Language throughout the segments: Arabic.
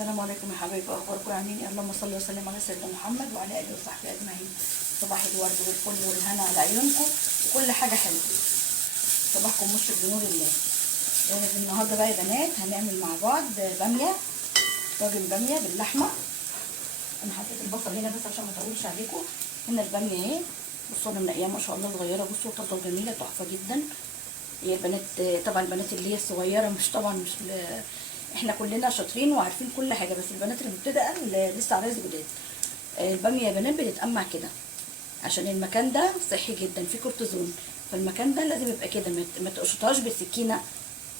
السلام عليكم يا حبايبي، اخباركم عاملين ايه؟ اللهم صل وسلم على سيدنا محمد وعلى اله وصحبه اجمعين. صباح الورد والفل والهنا على عيونكم وكل حاجه حلوه. صباحكم مشرق بنور الله. النهارده بقى يا بنات هنعمل مع بعض باميه، طاجن باميه باللحمه. انا حطيت البصل هنا بس عشان ما اطولش عليكم. هنا الباميه اهي، بصوا انا منقياها ما شاء الله صغيره، بصوا طازه وجميله تحفه جدا. هي البنات طبعا البنات اللي هي الصغيره مش احنا كلنا شاطرين وعارفين كل حاجه، بس البنات اللي بتبتدأ اللي لسه عرايس جداد. الباميه يا بنات بتتقمع كده عشان المكان ده صحي جدا فيه كورتيزون، فالمكان ده لازم يبقى كده، ما تقشطهاش بالسكينه،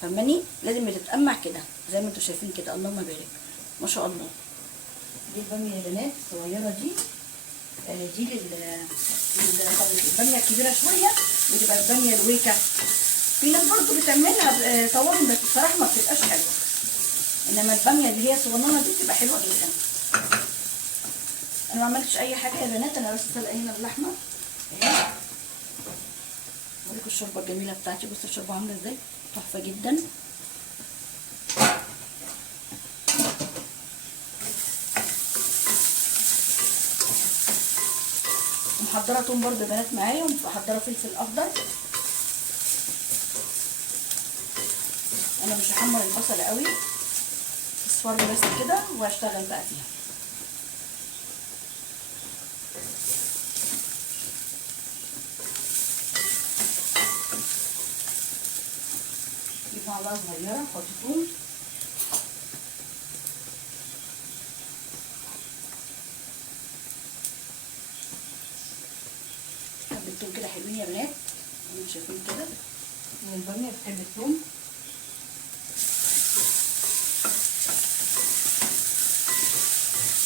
فاهماني؟ لازم تتقمع كده زي ما انتم شايفين كده. اللهم بارك ما شاء الله. دي الباميه يا بنات الصغيره دي، دي الباميه الكبيره شويه بتبقى الباميه الويكه. في ناس برضو بتعملها طواجن بس بصراحه ما بتبقاش حلوه، انما الباميه اللي هي الصغننه دي بتبقى حلوه جدا. انا ما عملتش اي حاجه يا بنات، انا بس سلقه هنا اللحمه اهي. اوريكم الشوربه الجميله بتاعتي، بصوا الشوربه عامله ازاي، تحفه جدا. ومحضره توم برضو يا بنات معايا، ومحضره فلفل اخضر. انا مش هحمر البصل قوي، اصفر بس كده وهشتغل بقى فيها. معلقه صغيره نحط توم، حبه توم كده حلوين يا بنات، انتوا شايفين كده ان الباميه بتحب التوم.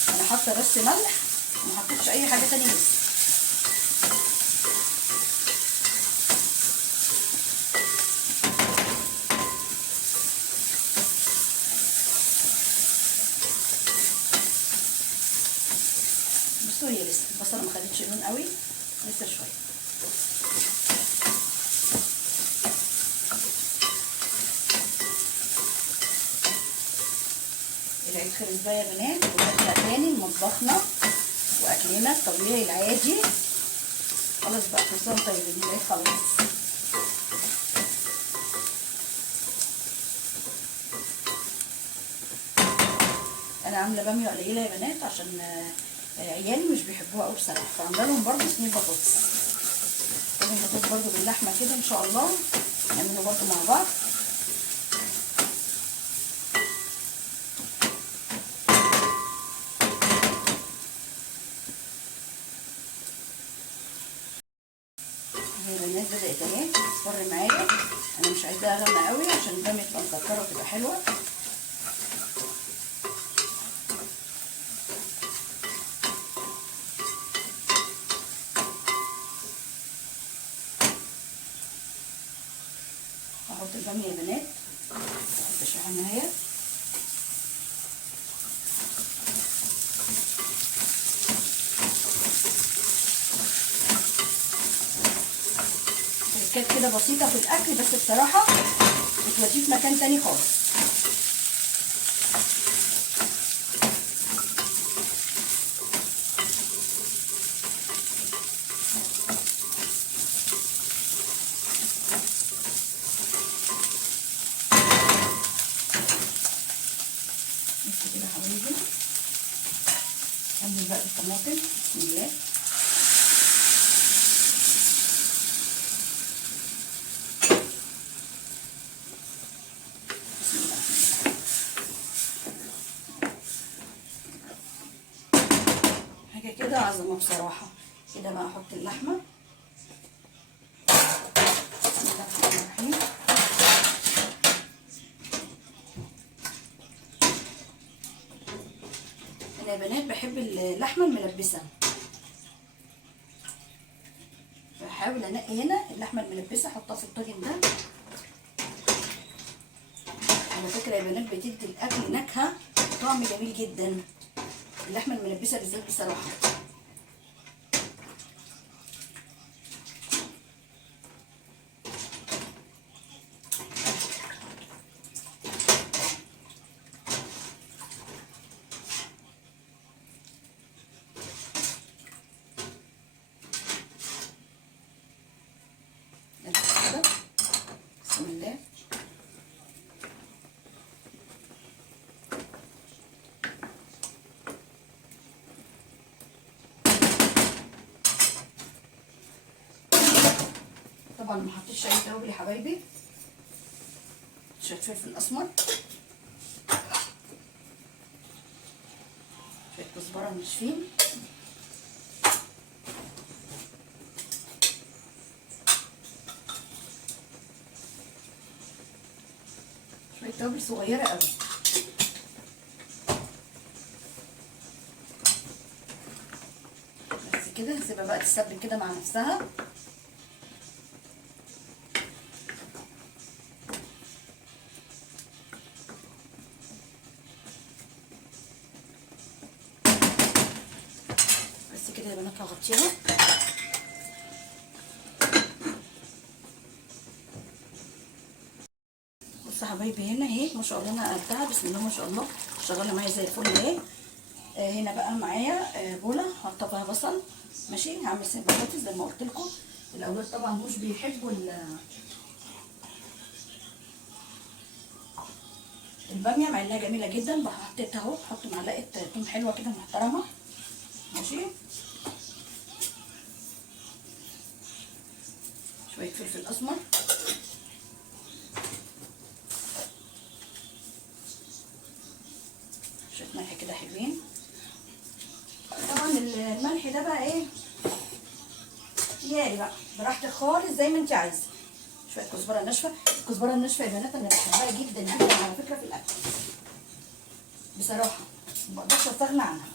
انا حاطه بس ملح وما حطيتش اي حاجه تانية لسه. بصوا هي لسه البصله ما خدتش لون قوي، لسه شويه. العيد خلص بقى يا بنات، ونرجع تاني لمطبخنا واكلنا الطبيعي العادي. خلاص بقى كل سنه وانتم طيبين، العيد خلاص. انا عامله باميه قليله يا بنات عشان عيالي مش بيحبوها قوي بصراحه، فعامله لهم برده صينيه بطاطس. صينيه بطاطس برده باللحمه كده ان شاء الله نعمله برده مع بعض. هي البنات بدات اهي تصفر معايا، انا مش عايزاها غامقه قوي عشان الباميه تبقى مسكره وتبقى حلوه. احط الباميه يا بنات، احط شويه معايا. كانت كده بسيطه في الاكل بس بصراحه بتوديه في مكان تاني خالص. بس كده حبايبي، انزل بقى بالطماطم بسم الله. حاجه كده عظمه بصراحه. كده بقى احط اللحمه. بسم الله الرحمن الرحيم. انا يا بنات بحب اللحمه الملبسه، بحاول انقي هنا اللحمه الملبسه احطها في الطاجن ده. على فكره يا بنات بتدي الاكل نكهه وطعم جميل جدا، اللحمه الملبسه بالذات بصراحه. طبعا ما حطيتش اي توابل يا حبايبي. شويه فلفل اسمر، شويه كزبره ناشفين، شويه توابل صغيره قوي. بس كده هسيبها بقى تتسبك كده مع نفسها. بس كده يا بنات هغطيها. بصوا يا حبايبي هنا اهي ما شاء الله انا قلتها، بسم الله ما شاء الله شغاله معايا زي الفل اهي. هنا بقى معايا بوله حاطه فيها بصل. ماشي، هعمل صينيه بطاطس زي ما قلت لكم. الاولاد طبعا مش بيحبوا الباميه، مع انها جميله جدا. حطيت اهو، حط معلقه توم حلوه كده محترمه. ماشي، شويه فلفل اسمر، شويه ملح كده حلوين. طبعا الملح ده بقى ايه يالي بقى براحتك خالص زي ما انت عايزه. شويه كزبره ناشفه. الكزبره الناشفه يا بنات انا بحبها جدا جدا على فكره في الاكل بصراحه، ما بقدرش استغنى عنها.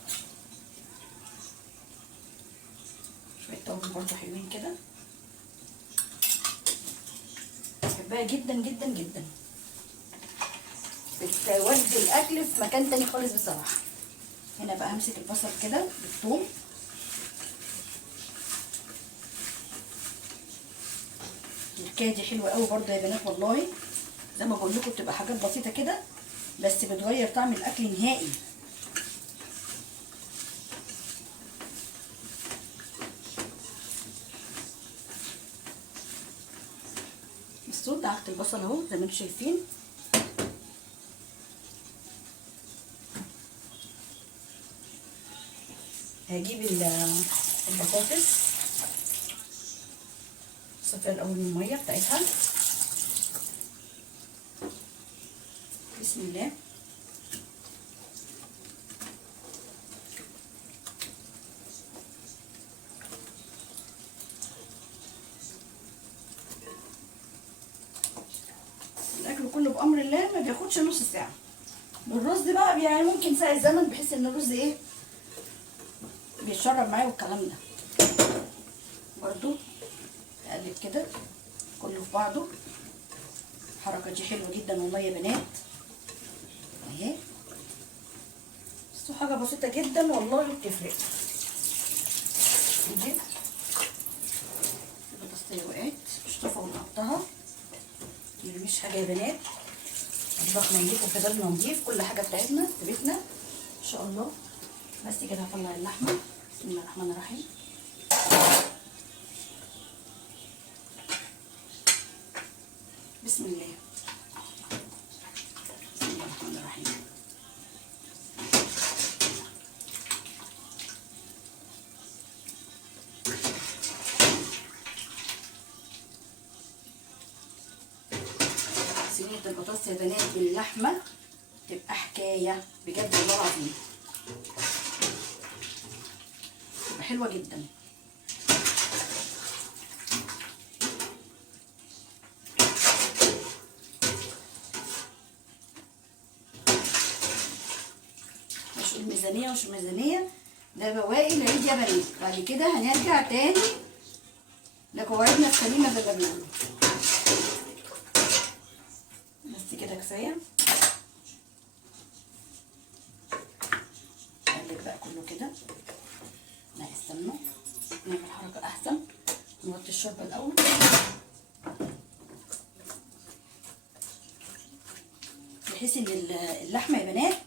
شويه توابل برضه حلوين كده، بحبها جدا جدا جدا، بتودي الاكل في مكان تاني خالص بصراحه. هنا بقى همسك البصل كده بالثوم، الحكايه دي حلوه قوي برضه يا بنات والله. زي ما بقول لكم بتبقى حاجات بسيطه كده بس بتغير طعم الاكل نهائي. الصوت دعكت البصل اهو زي ما انتم شايفين. هجيب البطاطس صفيها الاول من الميه بتاعتها. بسم الله. الاكل كله بامر الله ما بياخدش نص ساعه. والرز بقى يعني ممكن ساعه الزمن، بحيث ان الرز ايه بيتشرب معايا والكلام ده. برضو اقلب كده كله في بعضه. الحركه دي حلوه جدا والله يا بنات اهي. بس حاجه بسيطه جدا والله بتفرق. اهي البطاطسيه وقعت مش طافه ونحطها. مش حاجه يا بنات، مطبخ نضيف وكتابنا نضيف، كل حاجه بتاعتنا في بيتنا ان شاء الله. بس كده هطلع اللحمه. بسم الله الرحمن الرحيم. بسم الله. بسم الله الرحمن الرحيم. صينيه البطاطس يا بنات باللحمه تبقى حكايه بجد والله العظيم، تبقى حلوه جدا. مش الميزانيه ومش الميزانيه، ده بواقي العيد يا بنات. بعد كده هنرجع تاني لقواعدنا السليمه زي ما بيقولوا. بس كده كفايه. نقلب بقى كله كده. لا استنوا نعمل حركه احسن، نغطي الشوربه الاول بحيث ان اللحمه يا بنات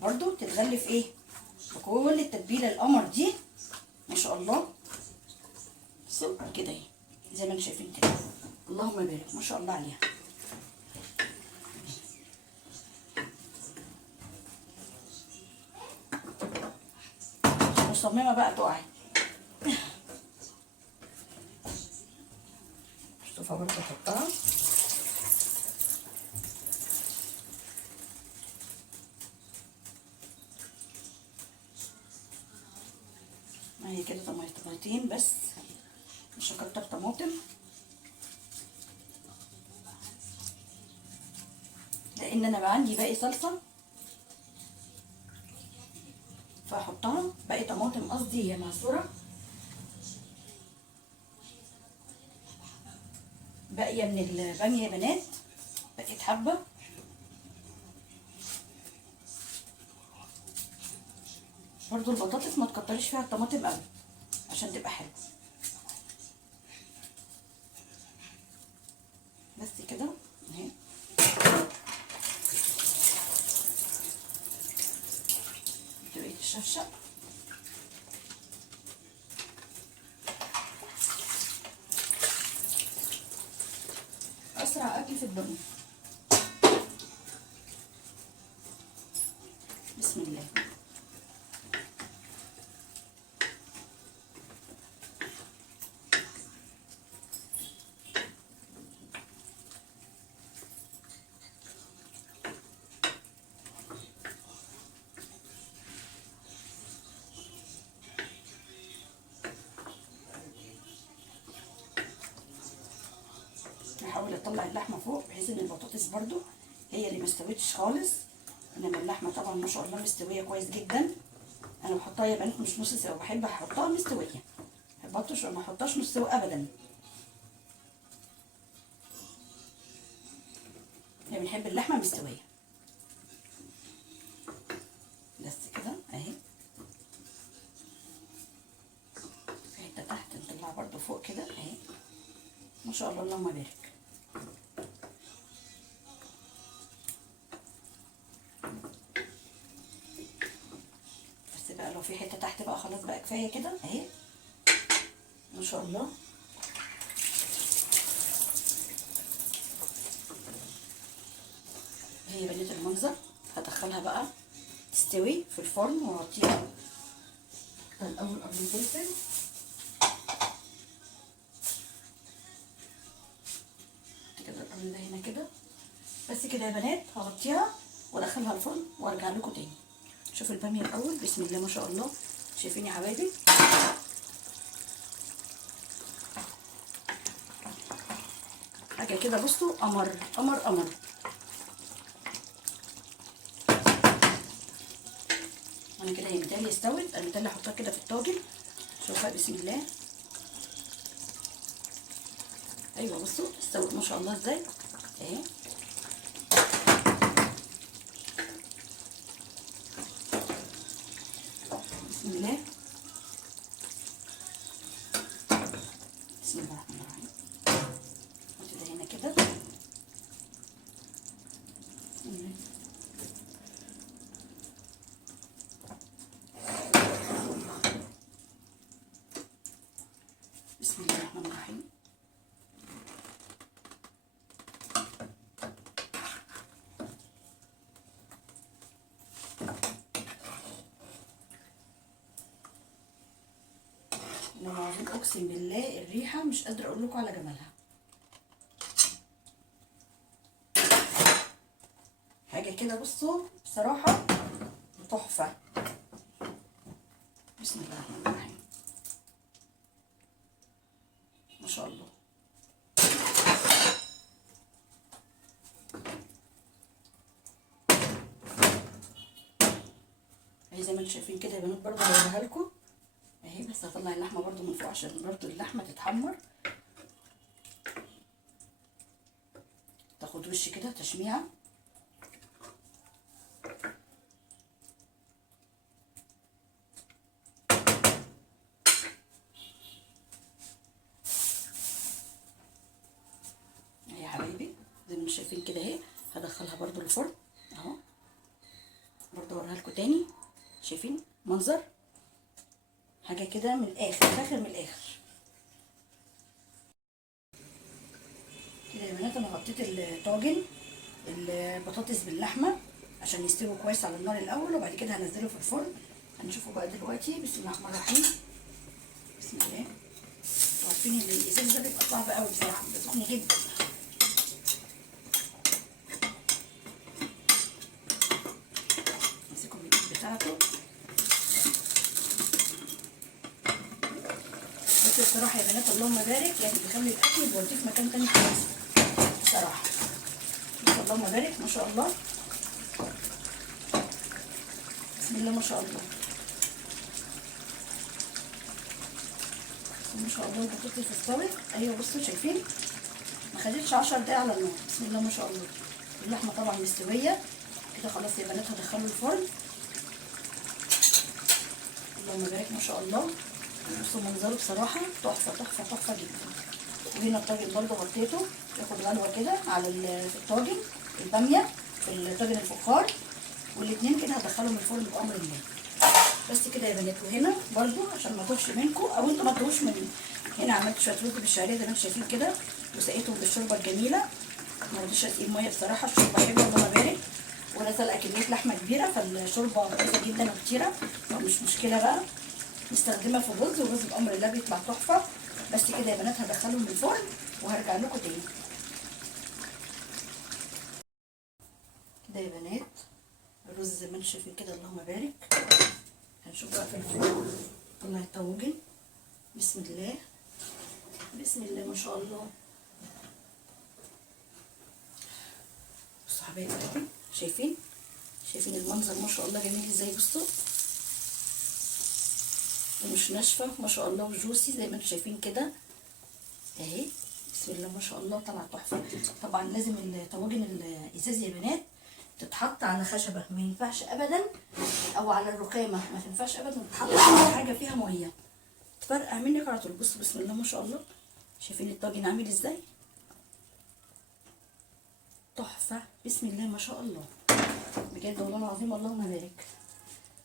برضو تتغلف ايه بكل التتبيله القمر دي ما شاء الله. بصوا كده اهي زي ما انتم شايفين كده، اللهم بارك ما شاء الله عليها. مصممه بقى تقعي. القرفه برضه احطها. هي كده طماطميتين بس، مش هكتر طماطم لان انا بقى عندي باقي صلصه فهحطها. باقي طماطم قصدي هي معصوره باقيه من الباميه يا بنات، بقيت حبه. برضو البطاطس ما تكتريش فيها الطماطم قوي عشان تبقى حلوه. بس كده اهي. بقيت الشفشق اسرع اكل في الدنيا. بسم الله. نحاول اطلع اللحمه فوق بحيث ان البطاطس برضو هي اللي مستويتش خالص، انما اللحمه طبعا ما شاء الله مستويه كويس جدا. انا بحطها يا بنات مش نص سوا، بحب احطها مستويه، ما احطهاش نص سوا ابدا. احنا بنحب اللحمه مستويه. بس كده اهي. في حته تحت نطلعها برضو فوق كده اهي. ما شاء الله اللهم بارك. بس بقى لو في حته تحت بقى خلاص بقى كفايه كده اهي. ما شاء الله. هي بنت المنظر. هدخلها بقى تستوي في الفرن واغطيها الاول قبل الفلفل. كده القرن ده هنا كده. بس كده يا بنات هغطيها وادخلها الفرن وارجع لكم تاني. شوفوا الباميه الاول. بسم الله ما شاء الله. شايفين يا حبايبي؟ حاجه كده بصوا قمر قمر قمر. انا كده هي متهيألي استوت. انا متهيألي احطها كده في الطاجن. شوفها بسم الله. ايوه بصوا استوت ما شاء الله ازاي اهي. بسم الله. بسم الله الرحمن الرحيم. نحط ده هنا كده. بسم الله الرحمن الرحيم. والله العظيم اقسم بالله الريحه مش قادره اقول لكم على جمالها. حاجه كده بصوا بصراحه تحفه. بسم الله الرحمن الرحيم. ما شاء الله. اهي زي ما انتم شايفين كده يا بنات. برضه هوريها لكم اهي. بس هطلع اللحمه برضه من فوق عشان برضه اللحمه تتحمر، تاخد وش كده تشميعه. اهي يا حبايبي زي ما انتم شايفين كده اهي. هدخلها برضه الفرن اهو. برضه اوريها لكم تاني. شايفين منظر حاجه كده من الاخر من الاخر كده يا بنات. انا غطيت الطاجن البطاطس باللحمه عشان يستوي كويس على النار الاول، وبعد كده هنزله في الفرن. هنشوفه بقى دلوقتي. بسم الله الرحمن الرحيم. بسم الله. عارفين الازاز ده بيبقى صعب قوي بصراحه، بيبقى سخن جدا. امسكوا الايد بتاعته. بس بصراحه يا بنات اللهم بارك، يعني بيخلي الاكل بيوديه في مكان تاني خالص بصراحه. اللهم بارك ما شاء الله، بسم الله ما شاء الله ما شاء الله. البطاطس استوت. ايوه بصوا شايفين ما خدتش 10 دقايق على النار، بسم الله ما شاء الله. اللحمه طبعا مستويه كده خلاص يا بنات، هدخله الفرن. اللهم بارك ما شاء الله. بصوا منظره بصراحه تحفه تحفه تحفه جدا. وهنا الطاجن برده غطيته ياخد غلوه كده على في الطاجن الباميه في الطاجن الفخار، والاثنين كده هدخلهم الفرن بامر الله. بس كده يا بنات. وهنا برده عشان ما توهش منكم او انتوا ما تتوهوش مني، هنا عملت شويه رز بالشعريه زي ما انتم شايفين كده، وسقيتهم بالشوربه الجميله. ما رضيتش اسقيهم ميه بصراحه، الشوربه حلوه اللهم بارك، وانا سلقه كميه لحمه كبيره فالشوربه كويسه جدا وكتيره، مش مشكله بقى نستخدمها في الرز، والرز بامر الله بيطلع تحفه. بس كده يا بنات هدخلهم الفرن وهرجع لكم تاني. كده يا بنات الرز زي ما انتم شايفين كده اللهم بارك. هنشوف بقى في الفرن طلع الطواجن. بسم الله بسم الله ما شاء الله. بصوا حبايبي شايفين المنظر ما شاء الله جميل ازاي. بصوا ومش ناشفه ما شاء الله وجوسي زي ما انتم شايفين كده اهي. بسم الله ما شاء الله طلع تحفه. طبعا لازم الطواجن الازاز يا بنات تتحط على خشبه، ما ينفعش ابدا، او على الرخامه ما تنفعش ابدا تتحط على حاجه فيها ميه تفرقع منك على طول. بصوا بسم الله ما شاء الله شايفين الطاجن عامل ازاي تحفه. بسم الله ما شاء الله بجد والله العظيم اللهم بارك.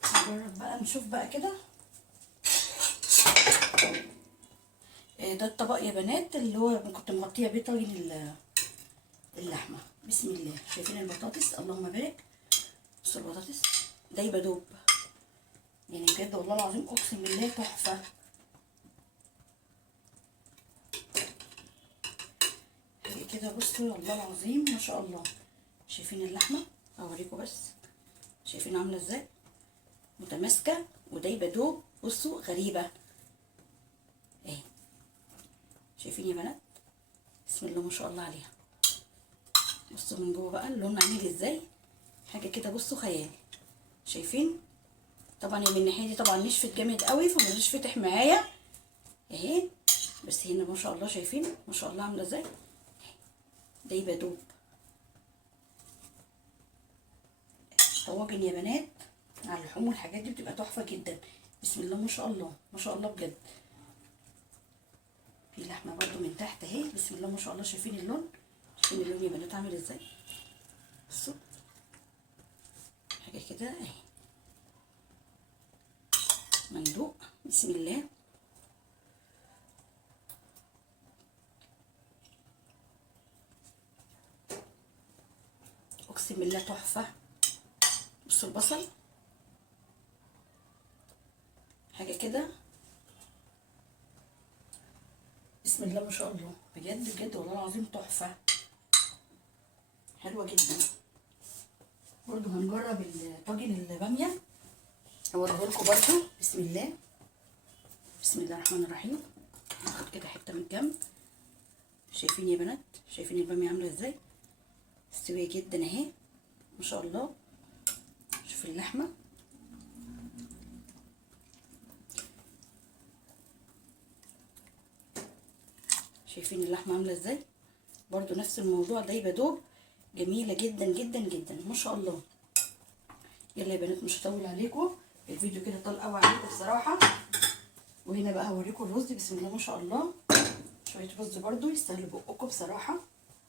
نجرب بقى نشوف بقى كده. ده الطبق يا بنات اللي هو كنت مغطيه بيه طاجن اللحمه. بسم الله شايفين البطاطس اللهم بارك. بصوا البطاطس دايبه دوب، يعني بجد والله العظيم اقسم بالله تحفه. كده بصوا والله العظيم ما شاء الله. شايفين اللحمه اوريكم بس شايفين عامله ازاي متماسكه ودايبه دوب. بصوا غريبه اهي شايفين يا بنات بسم الله ما شاء الله عليها. بصوا من جوه بقى اللون عامل ازاي حاجه كده بصوا خيال. شايفين طبعا من الناحيه دي طبعا نشفت جامد قوي فمرضيش فتح معايا اهي، بس هنا ما شاء الله شايفين ما شاء الله عامله ازاي دايبه دوب. طواجن يا بنات على اللحوم والحاجات دي بتبقى تحفه جدا. بسم الله ما شاء الله ما شاء الله بجد. في لحمه برده من تحت اهي بسم الله ما شاء الله. شايفين اللون شايفين اللون يا بنات عامل ازاي. بصوا حاجه كده اهي مندوق. بسم الله اقسم بالله تحفه. بصوا البصل حاجه كده بسم الله ما شاء الله بجد بجد والله العظيم تحفه حلوه جدا. برضو هنجرب الطاجن الباميه اوريه لكم برضو. بسم الله بسم الله الرحمن الرحيم. هاخد كده حته من الجنب. شايفين يا بنات شايفين الباميه عامله ازاي مستويه جدا اهي ما شاء الله. شوف اللحمه شايفين اللحمه عامله ازاي برضو نفس الموضوع دايبه دوب جميله جدا جدا جدا ما شاء الله. يلا يا بنات مش هطول عليكم الفيديو كده طال قوي عليكم بصراحه. وهنا بقى هوريكم الرز بسم الله ما شاء الله. شويه رز برضو يستاهلوا بقكم بصراحه.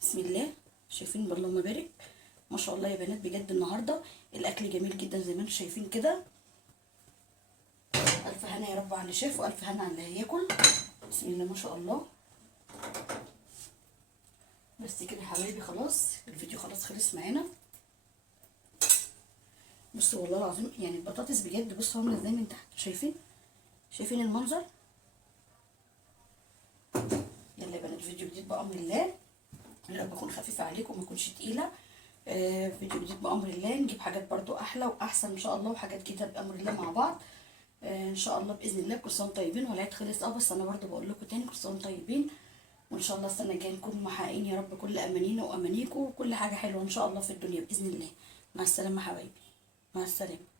بسم الله شايفين اللهم بارك ما شاء الله يا بنات. بجد النهارده الاكل جميل جدا زي ما انتم شايفين كده. الف هنا يا رب على الشيف والف هنا على اللي هياكل. بسم الله ما شاء الله. بس كده يا حبايبي خلاص الفيديو خلاص خلص معانا. بصوا والله العظيم يعني البطاطس بجد بصوا عامله ازاي من تحت. شايفين المنظر فيديو جديد بامر الله. يا رب اكون خفيفه عليكم، ما اكونش تقيله. فيديو جديد بامر الله، نجيب حاجات برضو احلى واحسن ان شاء الله، وحاجات كده بامر الله مع بعض ان شاء الله باذن الله. كل سنه طيبين، والعيد خلص بس انا برضو بقول لكم تاني كل سنه طيبين، وان شاء الله السنه الجايه نكون محققين يا رب كل امانينا وامانيكم، وكل حاجه حلوه ان شاء الله في الدنيا باذن الله. مع السلامه حبايبي، مع السلامه.